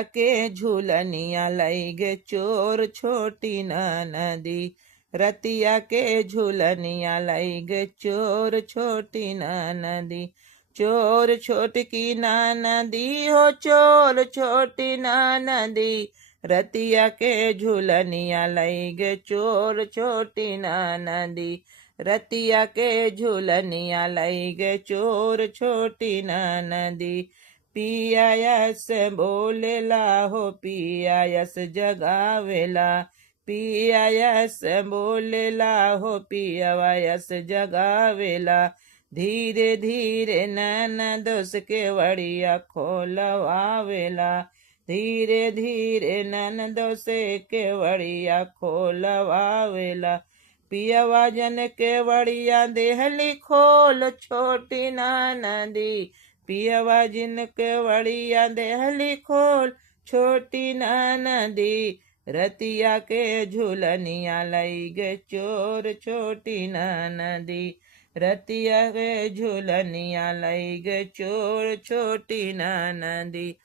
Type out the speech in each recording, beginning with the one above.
के झूलनिया लई गे चोर छोटी नदी। रतिया के झूलनिया लई गे चोर छोटी नदी। चोर छोटकी नदी हो चोर छोटी नदी। रतिया के झूलनिया लई गे चोर छोटी नदी। रतिया के झूलनिया लई गे चोर छोटी नदी। पिया यस बोलेला हो पिया यस जगावेला। पिया यस बोलेला हो पिया यस जगावेला। धीरे धीरे ननदोस केवड़िया खोलवावेला। धीरे धीरे ननदोस केवड़िया खोलवावेला। पियवा जन केवड़िया देहली खोल छोटी नदी। पियवा जिन केवड़िया देहली खोल छोटी नदी। रतिया के झूलनिया लई गे चोर छोटी नदी। रतिया के झूलनिया लई गे चोर छोटी नदी।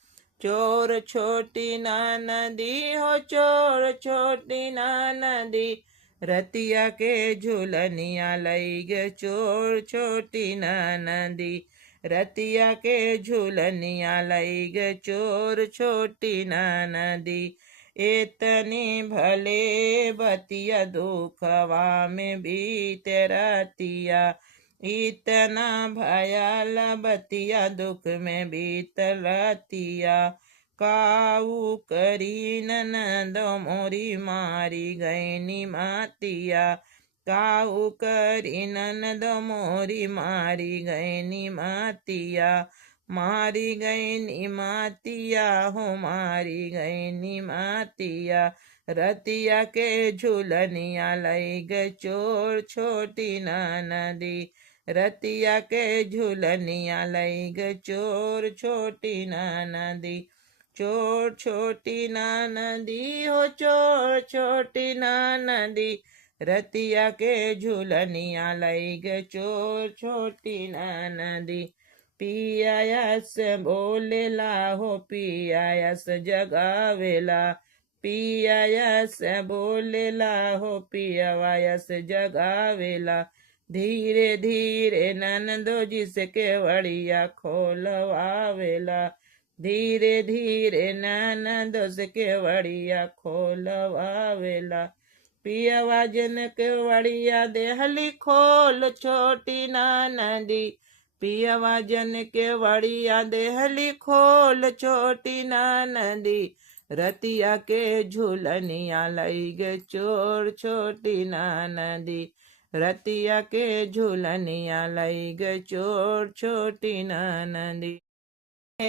चोर छोटी नदी हो चोर छोटी नदी। रतिया के झूलनिया लई गे चोर छोटी नदी। रतिया के झूलनिया लई गे चोर छोटी नदी। इतनी भले बतिया दुखवा में बीत रतिया। इतना भयाल बतिया दुख में बीत रतिया। काऊ करी ननदो मोरी मारी गईनी मातिया। काऊ करी ननदो मोरी मारी गईनी मातिया। मारी गईनी मातिया हो मारी गईनी मातिया। रतिया के झूलनिया लई गे चोर छोटी नदी। रतिया के झूलनिया लई गे चोर छोटी नदी। चोर छोटी नदी हो चोर छोटी नदी। रतिया के झूलनिया लई गे चोर छोटी नदी। पिया यस बोलेला हो पिया यस जगावेला। पिया यस बोलेला हो पिया यस जगावेला। धीरे धीरे ननदो जिस केवड़िया खोलवावेला। धीरे धीरे ननदो से केवड़िया खोलवावेला। पियवा जन केवड़िया देहली खोल छोटी नदी। पियवा जन केवड़िया देहली खोल छोटी नदी। रतिया के झूलनिया लई गे चोर छोटी नदी। रतिया के झूलनिया लई गे चोर छोटी नदी।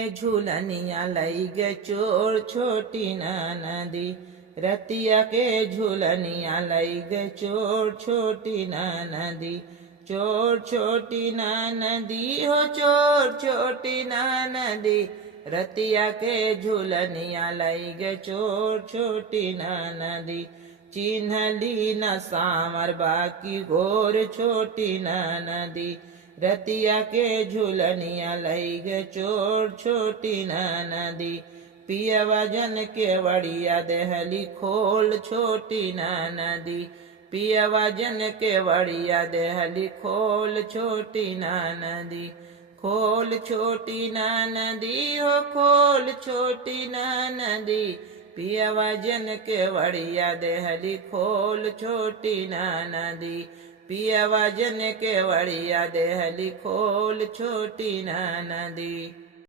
झूलनिया लई गे चोर छोटी नदी। रतिया के झूलनिया लई गे चोर छोटी नदी। चोर छोटी नदी हो चोर छोटी नदी। रतिया के झूलनिया लई गे चोर छोटी नदी। चिन्हली न सामर बाकी घोर छोटी नदी। रतिया के झूलनिया लई गे चोर छोटी नदी। पियवा जन केवड़िया देहली खोल छोटी नदी। पियवा जन केवड़िया देहली खोल छोटी नदी। खोल छोटी नदी हो खोल छोटी नदी। पियवा जन केवड़िया देहली खोल छोटी नदी। पियवा जन केवड़िया देहली खोल छोटी नदी।